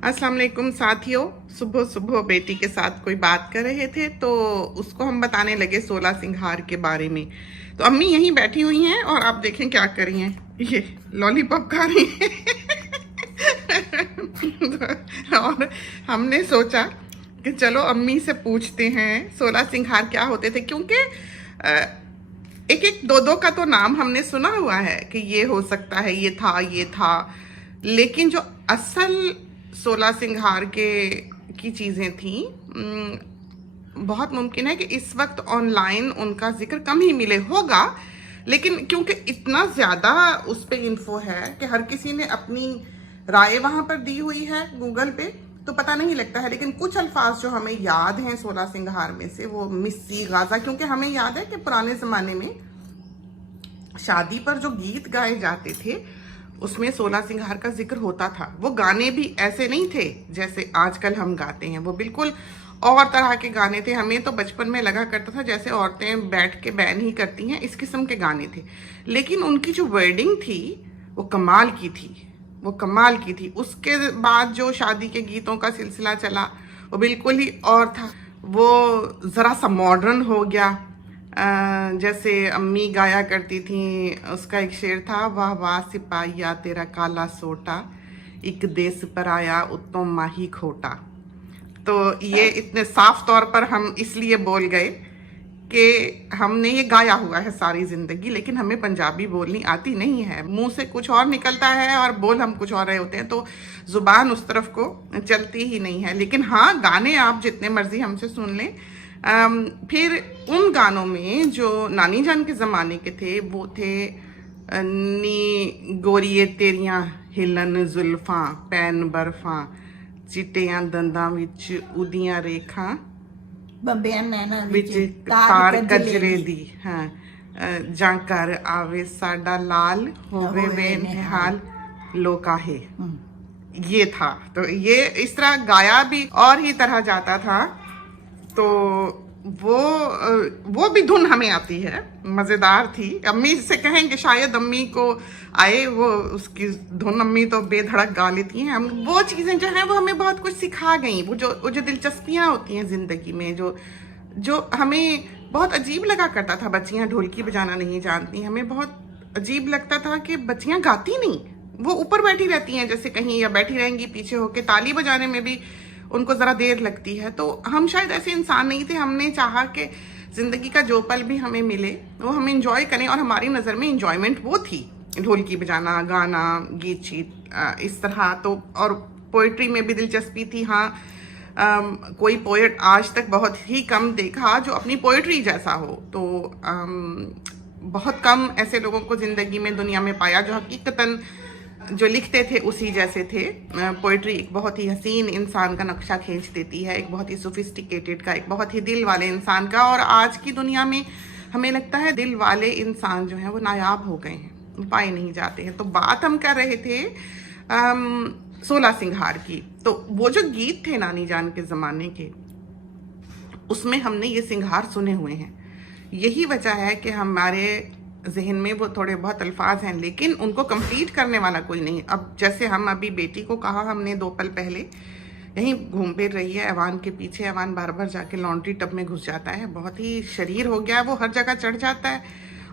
अस्सलाम वालेकुम साथियों। सुबह सुबह बेटी के साथ कोई बात कर रहे थे तो उसको हम बताने लगे 16 सिंगार के बारे में। तो अम्मी यहीं बैठी हुई हैं और आप देखें क्या कर रही हैं, ये लॉलीपॉप खा रही हैं। और हमने सोचा कि चलो अम्मी से पूछते हैं 16 सिंगार क्या होते थे, क्योंकि एक एक दो दो का तो नाम हमने सुना हुआ है कि ये हो सकता है, ये था, लेकिन जो असल 16 सिंगार की चीज़ें थी, बहुत मुमकिन है कि इस वक्त ऑनलाइन उनका जिक्र कम ही मिले होगा, लेकिन क्योंकि इतना ज़्यादा उस पर इंफो है कि हर किसी ने अपनी राय वहाँ पर दी हुई है गूगल पे, तो पता नहीं लगता है। लेकिन कुछ अल्फाज जो हमें याद हैं 16 सिंगार में से, वो मिस्सी गाजा, क्योंकि हमें याद है कि पुराने ज़माने में शादी पर जो गीत गाए जाते थे उसमें 16 सिंगार का जिक्र होता था। वो गाने भी ऐसे नहीं थे जैसे आजकल हम गाते हैं, वो बिल्कुल और तरह के गाने थे। हमें तो बचपन में लगा करता था जैसे औरतें बैठ के बैन ही करती हैं, इस किस्म के गाने थे। लेकिन उनकी जो वर्डिंग थी वो कमाल की थी, वो कमाल की थी। उसके बाद जो शादी के गीतों का सिलसिला चला वो बिल्कुल ही और था, वो ज़रा सा मॉडर्न हो गया। जैसे अम्मी गाया करती थी, उसका एक शेर था, वाह वाह सिपाहिया तेरा काला सोटा, एक देश पर आया उत्तम माही खोटा। तो ये इतने साफ तौर पर हम इसलिए बोल गए कि हमने ये गाया हुआ है सारी जिंदगी, लेकिन हमें पंजाबी बोलनी आती नहीं है। मुंह से कुछ और निकलता है और बोल हम कुछ और रहे होते हैं, तो जुबान उस तरफ को चलती ही नहीं है। लेकिन हाँ, गाने आप जितने मर्जी हमसे सुन लें। फिर उन गानों में जो नानी जान के ज़माने के थे वो थे, नी गोरीए तेरियां हिलन जुल्फां पैन बर्फां, चिट्टियां दंदां विच उदियां रेखां, ਬੰਬਿਆਂ ਨੈਣਾ ਵਿੱਚ ਵਿੱਚ ਤਾਰ ਤਾਰ ਕਜਰੇ ਦੀ। हाँ, ਜਾਂ ਘਰ आवे साडा लाल होवे वे निहाल लोका है। ये था, तो ये इस तरह गाया भी और ही तरह जाता था। तो वो भी धुन हमें आती है, मज़ेदार थी। अम्मी से कहेंगे शायद अम्मी को आए वो उसकी धुन, अम्मी तो बेधड़क गा लेती हैं। हम वो चीज़ें जो हैं वो हमें बहुत कुछ सिखा गई। वो जो दिलचस्पियाँ होती हैं ज़िंदगी में, जो हमें बहुत अजीब लगा करता था। बच्चियाँ ढोलकी बजाना नहीं जानती, हमें बहुत अजीब लगता था कि बच्चियाँ गाती नहीं, वो ऊपर बैठी रहती हैं जैसे कहीं, या बैठी रहेंगी पीछे होके। ताली बजाने में भी उनको ज़रा देर लगती है। तो हम शायद ऐसे इंसान नहीं थे। हमने चाहा कि ज़िंदगी का जो पल भी हमें मिले वो हम इंजॉय करें, और हमारी नज़र में इंजॉयमेंट वो थी, ढोलकी बजाना, गाना, गीत शीत, इस तरह। तो और पोइट्री में भी दिलचस्पी थी। हाँ, कोई पोएट आज तक बहुत ही कम देखा जो अपनी पोइट्री जैसा हो। तो बहुत कम ऐसे लोगों को ज़िंदगी में दुनिया में पाया जो हकीकतन जो लिखते थे उसी जैसे थे। पोइट्री एक बहुत ही हसीन इंसान का नक्शा खींच देती है, एक बहुत ही सोफिस्टिकेटेड का, एक बहुत ही दिल वाले इंसान का। और आज की दुनिया में हमें लगता है दिल वाले इंसान जो हैं वो नायाब हो गए हैं, पाए नहीं जाते हैं। तो बात हम कर रहे थे 16 सिंगार की। तो वो जो गीत थे नानी जान के ज़माने के, उसमें हमने ये सिंगार सुने हुए हैं। यही वजह है कि हमारे जहन में वो थोड़े बहुत अल्फाज हैं, लेकिन उनको कंप्लीट करने वाला कोई नहीं। अब जैसे हम अभी बेटी को कहा हमने 2 पल पहले, यहीं घूम फिर रही है ऐवान के पीछे, ऐवान बार बार जाके लॉन्ड्री टब में घुस जाता है, बहुत ही शरीर हो गया है, वो हर जगह चढ़ जाता है,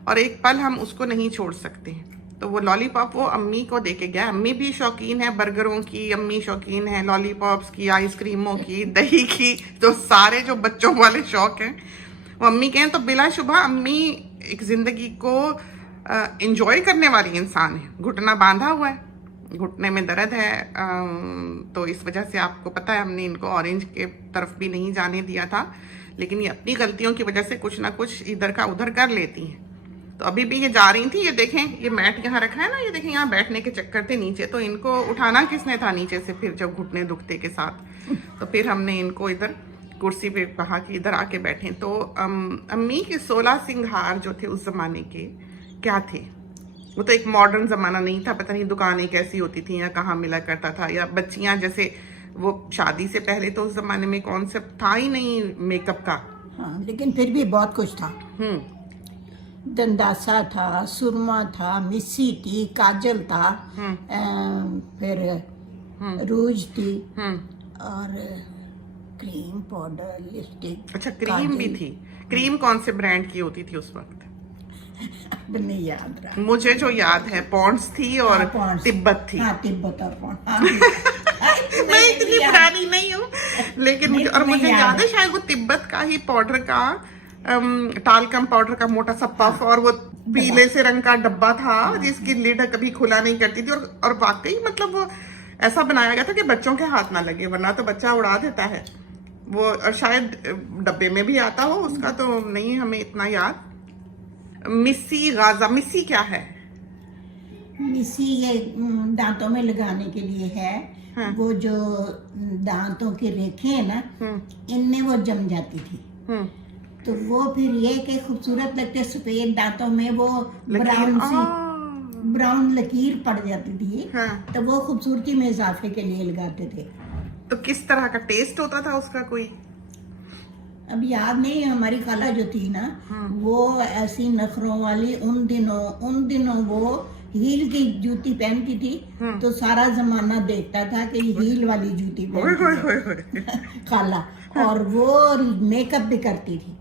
और एक पल हम उसको नहीं छोड़ सकते। तो वो लॉलीपॉप वो अम्मी को दे के गया। अम्मी भी शौकीन है बर्गरों की, अम्मी शौकीन है लॉलीपॉप्स की, आइसक्रीमों की, दही की, तो सारे जो बच्चों वाले शौक हैं वो अम्मी के हैं। तो बिलाशुबा अम्मी एक ज़िंदगी को एंजॉय करने वाली इंसान है। घुटना बांधा हुआ है, घुटने में दर्द है, तो इस वजह से आपको पता है हमने इनको ऑरेंज के तरफ भी नहीं जाने दिया था। लेकिन ये अपनी गलतियों की वजह से कुछ ना कुछ इधर का उधर कर लेती हैं। तो अभी भी ये जा रही थी, ये देखें, ये मैट यहाँ रखा है ना, ये देखें, यहाँ बैठने के चक्कर थे नीचे, तो इनको उठाना किसने था नीचे से, फिर जब घुटने दुखते के साथ, तो फिर हमने इनको इधर कुर्सी पे कहा कि इधर आके बैठें। तो अम्मी के 16 सिंगार जो थे उस ज़माने के क्या थे, वो तो एक मॉडर्न ज़माना नहीं था, पता नहीं दुकानें कैसी होती थी या कहाँ मिला करता था, या बच्चियाँ जैसे वो शादी से पहले तो उस ज़माने में कॉन्सेप्ट था ही नहीं मेकअप का। हाँ, लेकिन फिर भी बहुत कुछ था। दंदासा था, सुरमा था, मिस्सी थी, काजल था, फिर रूज थी हम्म। और क्रीम, पाउडर, लिपस्टिक। अच्छा, क्रीम भी थी। क्रीम कौन से ब्रांड की होती थी उस वक्त? अब नहीं याद रहा। मुझे जो याद है पॉन्ड्स थी और हाँ, पॉन्ड्स। तिब्बत थी। हाँ, तिब्बत और पॉन्ड्स। हाँ, मैं इतनी पुरानी नहीं हूँ, लेकिन नहीं, मुझे और तुम्हें मुझे याद याद है है। शायद वो तिब्बत का ही पाउडर का टाल्कम पाउडर का मोटा सा पफ और वो पीले से रंग का डब्बा था जिसकी लिड कभी खुला नहीं करती थी। और वाकई मतलब वो ऐसा बनाया गया था कि बच्चों के हाथ ना लगे, वरना तो बच्चा उड़ा देता है वो। और शायद डब्बे में भी आता हो, उसका तो नहीं हमें इतना याद। मिस्सी गाजा, मिस्सी क्या है? मिसी ये दांतों में लगाने के लिए है। हाँ। वो जो दांतों की रेखे है ना, इनमें वो जम जाती थी। तो वो फिर ये कि खूबसूरत लगते, सफेद दांतों में वो ब्राउन सी ब्राउन लकीर पड़ जाती थी। हाँ। तो वो खूबसूरती में इजाफे के लिए लगाते थे। तो किस तरह का टेस्ट होता था उसका कोई? अब याद नहीं। हमारी खाला जो थी ना, वो ऐसी नखरों वाली, उन दिनों वो हील की जूती पहनती थी। तो सारा जमाना देखता था कि हील वाली जूती पहनती है खाला। और वो मेकअप भी करती थी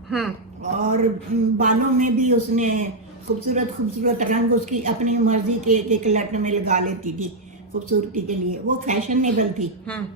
और बालों में भी उसने खूबसूरत खूबसूरत रंग उसकी अपनी मर्जी के एक लट में लगा लेती थी खूबसूरती के लिए। वो फैशनेबल थी।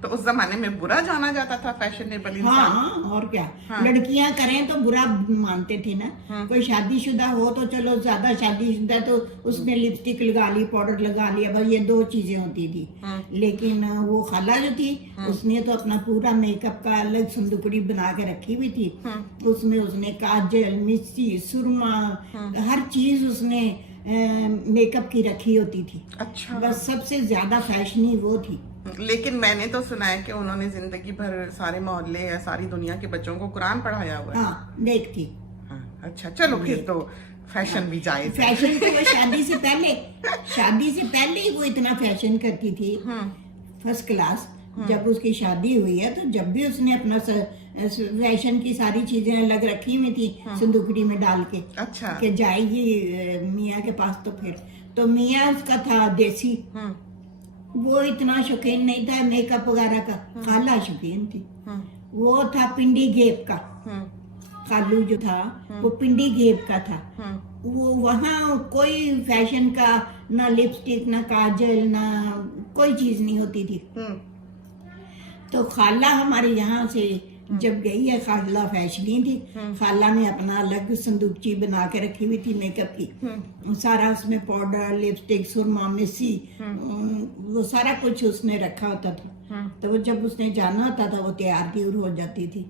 तो उस जमाने में बुरा जाना जाता था फैशनेबल इंसान। हाँ, और क्या। लड़कियां करें तो बुरा मानते थे ना। कोई शादीशुदा हो तो चलो, ज्यादा शादीशुदा तो उसने लिपस्टिक लगा ली, पाउडर लगा लिया, बस ये 2 चीजें होती थी। लेकिन वो खाला जो थी, उसने तो अपना पूरा मेकअप का अलग संदूकड़ी बना के रखी हुई थी। उसमें उसने काजल, मिस्सी, सुरमा, हर चीज उसने मेकअप की रखी होती थी। अच्छा। बस सबसे ज्यादा फैशनी वो थी। लेकिन मैंने तो सुना है कि उन्होंने जिंदगी भर सारे मोहल्ले या सारी दुनिया के बच्चों को कुरान पढ़ाया हुआ है। हाँ, देखती। हाँ, अच्छा चलो फिर तो फैशन भी जायज है। फैशन तो वो शादी से पहले ही वो इतना फैशन करती थी, फर्स्ट क्लास। जब उसकी शादी हुई है तो जब भी उसने अपना फैशन की सारी चीजें अलग रखी हुई थी संदूकड़ी में डाल के। अच्छा। कि जाएगी मियाँ के पास। तो फिर तो मियाँ उसका था देसी, वो इतना शौकीन नहीं था मेकअप वगैरह का। खाला शौकीन थी। वो था पिंडी गेप का। खालू जो था वो पिंडी गेप का था। वो वहाँ कोई फैशन का ना लिपस्टिक, ना काजल, ना कोई चीज नहीं होती थी। तो खाला हमारे यहाँ से जब गई है, खाला फैशनी थी। खाला ने अपना अलग संदूकची बना के रखी हुई थी मेकअप की। सारा उसमें पाउडर, लिपस्टिक, सुरमा, मिस्सी, वो सारा कुछ उसने रखा होता था। तो वो जब उसने जाना होता था वो तैयार त्यूर हो जाती थी।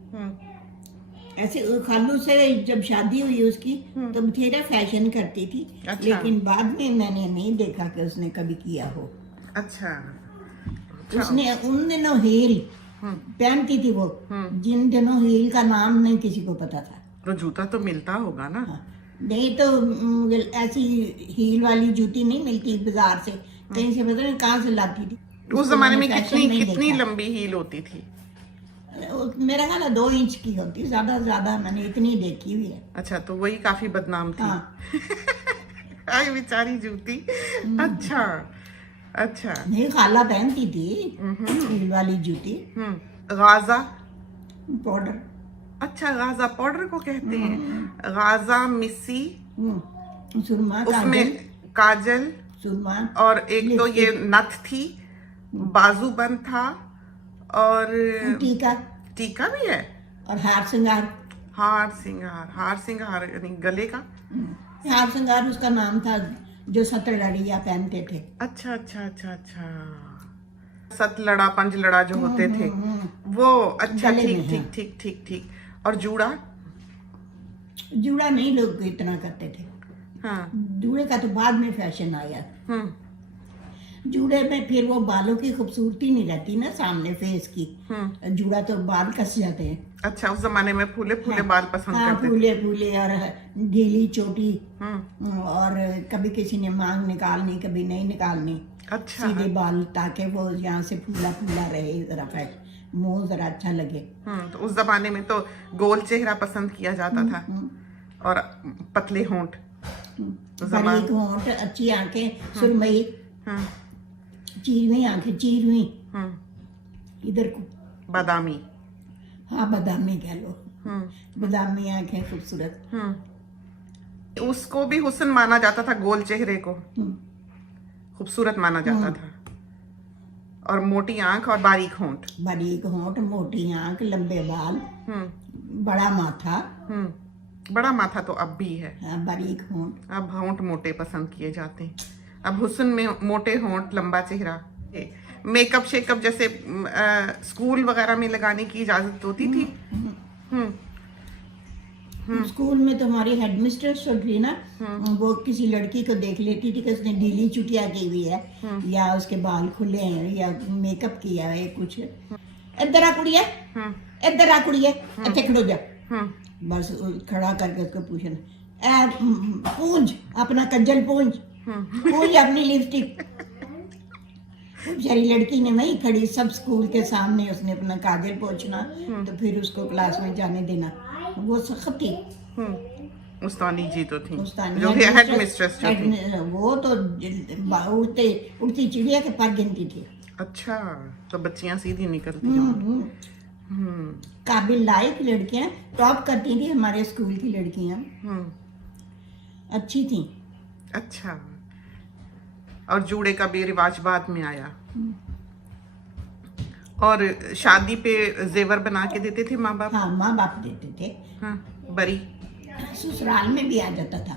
ऐसे खालू से जब शादी हुई उसकी तो बथेरा फैशन करती थी। अच्छा। लेकिन बाद में मैंने नहीं देखा कि उसने कभी किया हो। अच्छा। उसने उन दिनों हील पहनती थी वो, जिन दिनों हील का नाम नहीं किसी को पता था। तो जूता तो मिलता होगा ना? नहीं तो ऐसी हील वाली जूती नहीं मिलती बाजार से, कहीं से पता नहीं कहाँ से लाती थी। उस जमाने में कितनी लंबी हील होती थी? मेरा ख्याल है 2 इंच की होती, ज्यादा मैंने इतनी देखी हुई है। अच्छा, तो वही काफी बदनाम थी। आई बेचारी जूती। अच्छा अच्छा। नहीं, खाला पहनती थी हील वाली जूती। Gaza powder. अच्छा, गाजा पाउडर को कहते हैं। गाजा, मिस्सी, सुरमा, उसमें काजल, सुरमा, और एक तो ये नथ थी, बाजूबंद था, और टीका भी है, और हार श्रृंगार। हार सिंगार यानी गले का। हार श्रृंगार उसका नाम था जो सतलड़िया पहनते थे। अच्छा अच्छा अच्छा अच्छा। सतलड़ा, पंजलड़ा जो होते थे वो। अच्छा, ठीक ठीक ठीक ठीक ठीक। और जूड़ा नहीं लोग इतना करते थे। हाँ। जूड़े का तो बाद में फैशन आया। जूड़े में फिर वो बालों की खूबसूरती नहीं रहती ना सामने फेस की। जूड़ा तो बाल कस जाते हैं। अच्छा, उस जमाने में फूले फूले बाल पसंद करते थे। फूले फूले और ढीली चोटी। और कभी किसी ने मांग निकालनी, कभी नहीं निकालनी। अच्छा। सीधे बाल, ताकि वो यहाँ से फूला फूला रहे, जरा मुंह जरा अच्छा लगे। तो उस जमाने में तो गोल चेहरा पसंद किया जाता था और पतले होंठ, बारीक होंठ, अच्छी आंखें, सुरमई, चीरवी आंखें, चीरवी इधर को, बादामी। हाँ बादामी कह लो, बादामी आंखें खूबसूरत। उसको भी हुस्न माना जाता था, गोल चेहरे को खूबसूरत माना जाता था, और मोटी आंख और बारीक होंठ। बारीक होंठ, मोटी आंख, लंबे बाल, बड़ा माथा। बड़ा माथा तो अब भी है, हाँ, बारीक होंठ। अब होंठ मोटे पसंद किए जाते हैं, अब हुस्न में मोटे होंठ, लंबा चेहरा। मेकअप शेकअप जैसे स्कूल वगैरह में लगाने की इजाजत होती थी। स्कूल में तो हमारी हेडमिस्ट्रेस जो थी ना, वो किसी लड़की को देख लेती थी कि उसने ढीली चुटिया की हुई है, या उसके बाल खुले हैं, या मेकअप किया है कुछ, इधर आ कुड़िया, इधर आ कुड़िया, अच्छा खड़ो जा। बस खड़ा करके उसको पूछना, पूंछ अपना कज्जल, पूंछ अपनी लिपस्टिक। बेचारी लड़की ने वही खड़ी सब स्कूल के सामने उसने अपना काजल पोंछना, तो फिर उसको क्लास में जाने देना। वो सख्त थी। उस्तानी जी तो थी, उस्तानी जो हेड मिस्ट्रेस जो थी। वो तो उड़ती चिड़िया के पर गिनती थी। अच्छा, तो बच्चियां सीधी निकलती। काबिल लायक लड़कियां टॉप करती थी, हमारे स्कूल की लड़कियां अच्छी थी। अच्छा, और जूड़े का भी रिवाज बाद में आया, और शादी पे जेवर बना के देते थे माँ बाप। हाँ, माँ बाप देते थे। हाँ, बरी ससुराल में भी आ जाता था,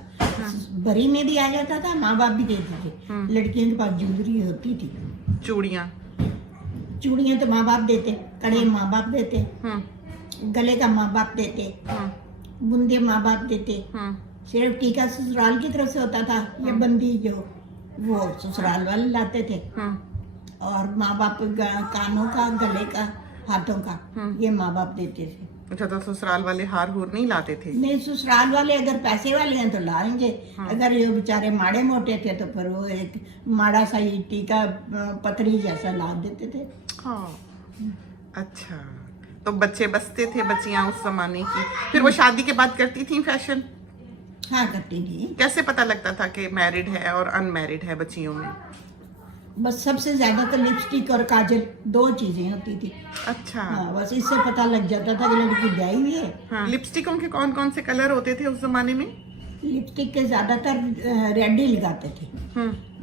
बरी में भी आ जाता था, माँ बाप भी देते थे। लड़कियों के पास ज्वेलरी होती थी, चूड़ियाँ तो माँ बाप देते, कड़े माँ बाप देते, गले का माँ बाप देते, बुंदे माँ बाप देते। सिर्फ टीका ससुराल की तरफ से होता था, ये बंदी जो वो ससुराल वाले लाते थे, और माँ बाप कानों का, गले का, हाथों का ये माँ बाप देते थे। अच्छा, तो ससुराल वाले हार हूर नहीं लाते थे? नहीं, ससुराल वाले अगर पैसे वाले हैं तो लाएंगे, अगर ये बेचारे माड़े मोटे थे तो फिर वो एक माड़ा सा ही टीका पतरी जैसा ला देते थे। हाँ, अच्छा, तो बच्चे बसते थे, बच्चियां उस जमाने की। फिर वो शादी के बाद करती थी फैशन? हाँ, करती थी। कैसे पता लगता था कि मैरिड है और अनमैरिड है बच्चियों में? बस सबसे ज्यादा तो लिपस्टिक और काजल, दो चीजें होती थी। अच्छा। हाँ, बस इससे पता लग जाता था कि लड़की ब्याही हुई है। हाँ, लिपस्टिकों के कौन कौन से कलर होते थे उस जमाने में? लिपस्टिक के ज्यादातर रेड ही लगाते थे,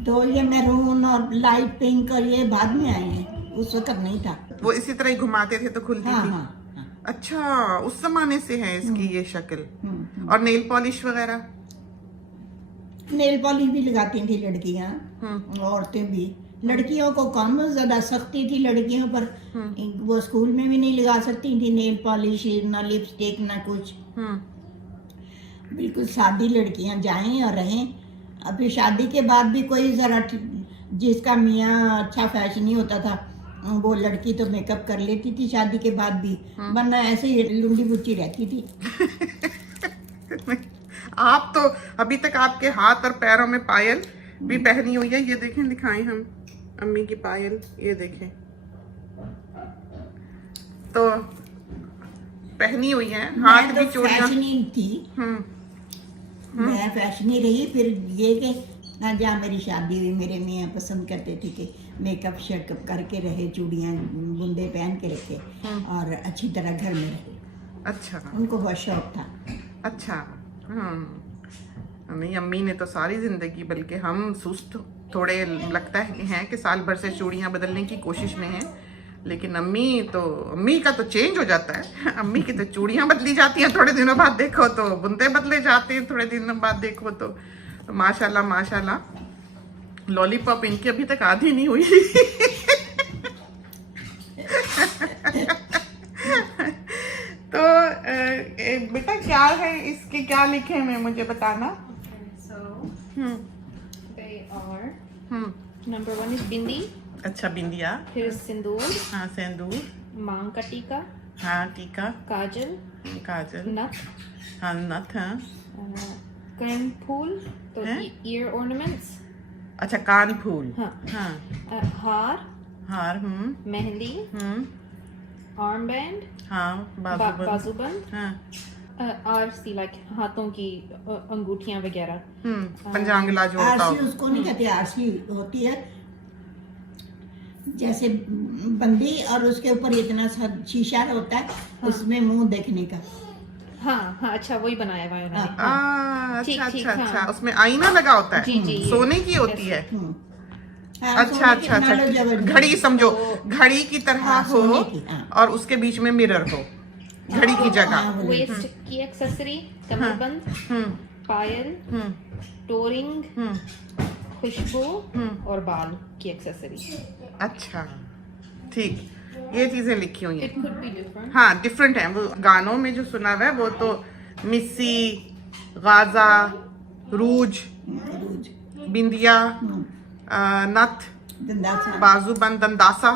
तो ये मैरून और लाइट पिंक और ये बाद में आए हैं, उस वक्त नहीं था। वो इसी तरह ही घुमाते थे तो खुलती हाँ, थी? हाँ। अच्छा, उस जमाने से है इसकी ये शक्ल। और नेल पॉलिश वगैरह? नेल पॉलिश भी लगाती थी लड़कियां, औरतें भी। लड़कियों को कम ज्यादा सख्ती थी लड़कियों पर, वो स्कूल में भी नहीं लगा सकती थी नेल पॉलिश, ना लिपस्टिक, ना कुछ। बिल्कुल सादी लड़कियां जाएं और रहें। अभी शादी के बाद भी कोई जरा जिसका मियाँ अच्छा फैशनी होता था, वो लड़की तो मेकअप कर लेती थी शादी के बाद भी, वरना ऐसे ही लुंगी बुच्ची रहती थी। आप तो अभी तक आपके हाथ और पैरों में पायल भी पहनी हुई है, ये देखें, दिखाएं हम अम्मी की पायल, ये देखें, तो पहनी हुई है, हाथ भी चूड़ियां। फैशनी थी, मैं फैशनी रही। फिर ये कि ना जा मेरी शादी हुई, मेरे मियाँ पसंद करते थे कि मेकअप शेकअप करके रहे, चूड़ियाँ बुंदे पहन के रखे, और अच्छी तरह घर में रहे। अच्छा, उनको बहुत शौक था। अच्छा। नहीं, अम्मी ने तो सारी जिंदगी, बल्कि हम सुस्त थोड़े लगता है कि साल भर से चूड़ियाँ बदलने की कोशिश में हैं, लेकिन अम्मी का तो चेंज हो जाता है। अम्मी की तो चूड़ियाँ बदली जाती हैं, थोड़े दिनों बाद देखो तो बुंदे बदले जाते हैं, थोड़े दिनों बाद देखो तो माशाल्लाह माशाल्लाह। लॉलीपॉप इनकी अभी तक आधी नहीं हुई। तो बेटा क्या है इसके, क्या लिखे हैं मुझे बताना। They are number 1 is bindi, अच्छा, बिंदिया, फिर सिंदूर, हाँ, सिंदूर, मांग का टीका, हाँ, टीका, काजल, काजल, नथ, हाँ, नथ, हाँ, कान फूल, तो हैं? ear ornaments, अच्छा, कान फूल, हाँ, हाँ, हार, हार, मेहंदी, armband, हाँ, बाजूबंद, बाजूबंद, हाँ, आरसी लाइक हाथों की अंगूठियां वगैरह। पंजांगला जो होता आरसी हो। उसको नहीं कहते, आरसी होती है जैसे बंदी और उसके ऊपर इतना सा शीशा होता है, उसमें मुंह देखने का। हाँ हाँ, अच्छा वही बनाया हुआ है उन्होंने। ठीक, अच्छा ठीक, अच्छा हाँ। अच्छा, उसमें आईना लगा होता है, जी, जी, ये। सोने की होती है। हाँ, अच्छा सोने की अच्छा नालो अच्छा, जबरदस्त। घड़ी समझो, घड़ी की तरह हाँ, हो सोने की, हाँ। और उसके बीच में मिरर हो, घड़ी की जगह। हाँ, वो वेस्ट की एक्सेसरी, कमरबंद, हम्म पायल, हम्म टोरिंग, हम्म खुशबू और बाल की एक्सेसरी। अच्छा ठीक, ये चीजें लिखी हुई हैं। It could be different. हाँ डिफरेंट है, वो गानों में जो सुना हुआ है वो तो मिस्सी, गाजा, रूज, रोज। बिंदिया, नथ, दंदासा। बाजूबंद, दंदासा,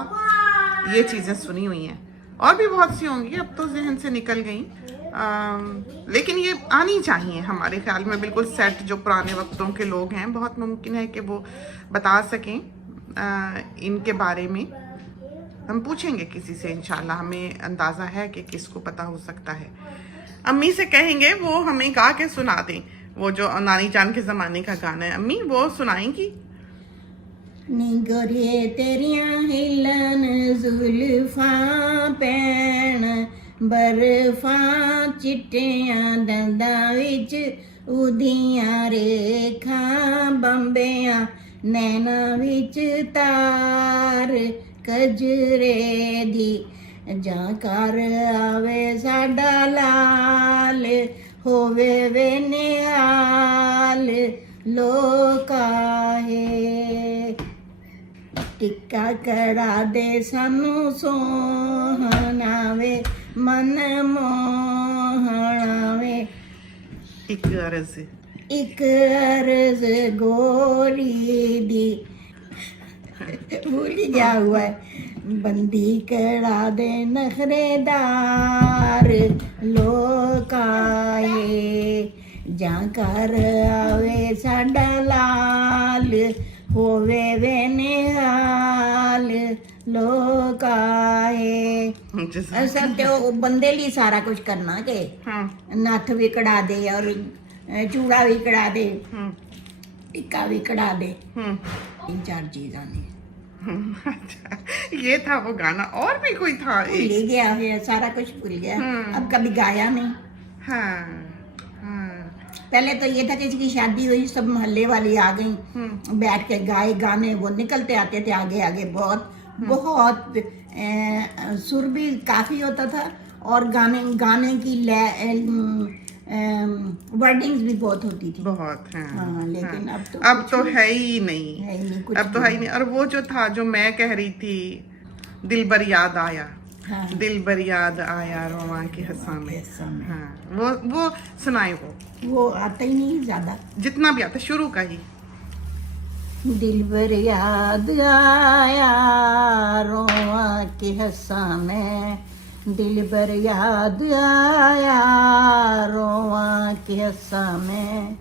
ये चीजें सुनी हुई हैं। और भी बहुत सी होंगी, अब तो जहन से निकल गई। लेकिन ये आनी चाहिए हमारे ख्याल में, बिल्कुल सेट। जो पुराने वक्तों के लोग हैं, बहुत मुमकिन है कि वो बता सकें इनके बारे में। हम पूछेंगे किसी से इंशाल्लाह, हमें अंदाज़ा है कि किसको पता हो सकता है। अम्मी से कहेंगे वो हमें गा के सुना दें, वो जो नानी जान के ज़माने का गाना है, अम्मी वो सुनाएंगी। नी गोरिए तेरियां हिलन जुल्फां पैण, बर्फां चिट्टियां दंदां विच उदियां रेखां, बंबियां नैना विच तार, कजरे दी जां कर आवे साडा लाल, होवे वे निहाल लोका है। टिक्का कड़ा दे सानू सोहना वे, मन मोहना वे। एक अर्ज एक अर्ज गोरी दी, भूल ही गया हुआ है। बंदी कड़ा दे नखरेदार लोकाए, जां कर आवे साडा लाल, होवे वे निहाल लोकाए। असल ते ओ बंदे लिए सारा कुछ करना के हाँ नथ भी कढ़ा दे और चूड़ा भी कढ़ा दे, टिक्का भी कढ़ा दे, 3-4 चीज़ आनी। अच्छा, ये था वो गाना। और भी कोई था भूल एक? ही गया है, सारा कुछ भूल गया। अब कभी गाया नहीं। हाँ हाँ पहले तो ये था कि किसी की शादी हुई, सब मोहल्ले वाली आ गई, बैठ के गाए गाने, वो निकलते आते थे आगे आगे। बहुत बहुत सुर भी काफी होता था और गाने गाने की वर्डिंग्स भी बहुत होती थी। बहुत। हाँ, हाँ, लेकिन हाँ, अब तो कुछ है ही नहीं, है ही नहीं, कुछ अब तो है ही नहीं। और वो जो था, जो मैं कह रही थी, दिल बर याद आया, हाँ। दिल बर याद आया रोमा की हंसा में। हंसा में। हाँ, वो सुनाए। वो आता ही नहीं ज्यादा। जितना भी आता शुरू का ही। दिल बर याद आया रोआ के हंसा में, दिल बर याद आया रोआ के हंसा में,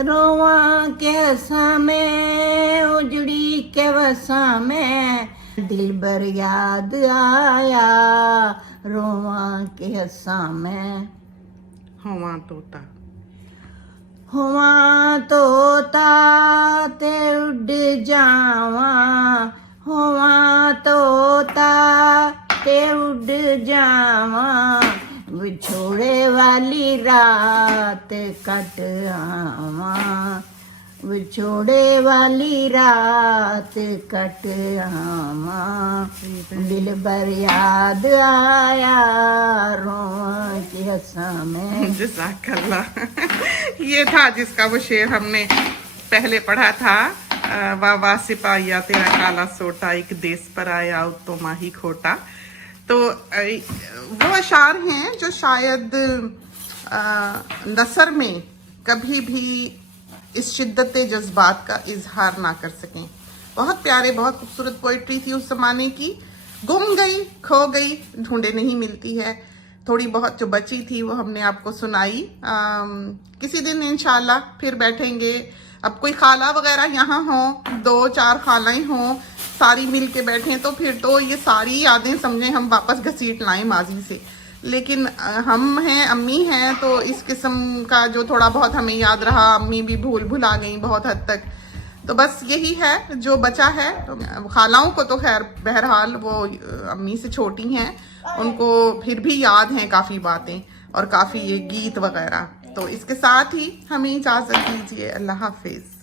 रोआ के हंसा में उजड़ी के वसा में, दिल बर याद आया रोआ के हंसा में। हुआ तोता हुआ तोता ते उड़ जावा, हुआ तोता ते उड़ जावा, विछोड़े वाली रात कट आवा, विछोड़े वाली रात कट आवा, दिल बर याद आया रोआ के हंसा में। जज़ाकल्लाह। ये था जिसका वो शेर हमने पहले पढ़ा था, वाह वाह सिपाहिया तेरा काला सोटा, एक देश पर आया तो माही खोटा। तो वो अशार हैं जो शायद नसर में कभी भी इस शिद्दत जज्बात का इजहार ना कर सकें। बहुत प्यारे, बहुत खूबसूरत पोइट्री थी उस जमाने की, गुम गई, खो गई, ढूंढे नहीं मिलती है। थोड़ी बहुत जो बची थी वो हमने आपको सुनाई। किसी दिन इंशाल्लाह फिर बैठेंगे। अब कोई खाला वगैरह यहाँ हो, 2-4 खालाएं हों, सारी मिल के बैठें, तो फिर तो ये सारी यादें समझें हम वापस घसीट लाएं माजी से। लेकिन हम हैं, अम्मी हैं, तो इस किस्म का जो थोड़ा बहुत हमें याद रहा, अम्मी भी भूल भुला गई बहुत हद तक। तो बस यही है जो बचा है। तो खालाओं को तो खैर बहरहाल वो अम्मी से छोटी हैं, उनको फिर भी याद हैं काफ़ी बातें और काफ़ी ये गीत वगैरह। तो इसके साथ ही हमें इजाज़त दीजिए। अल्लाह हाफिज़।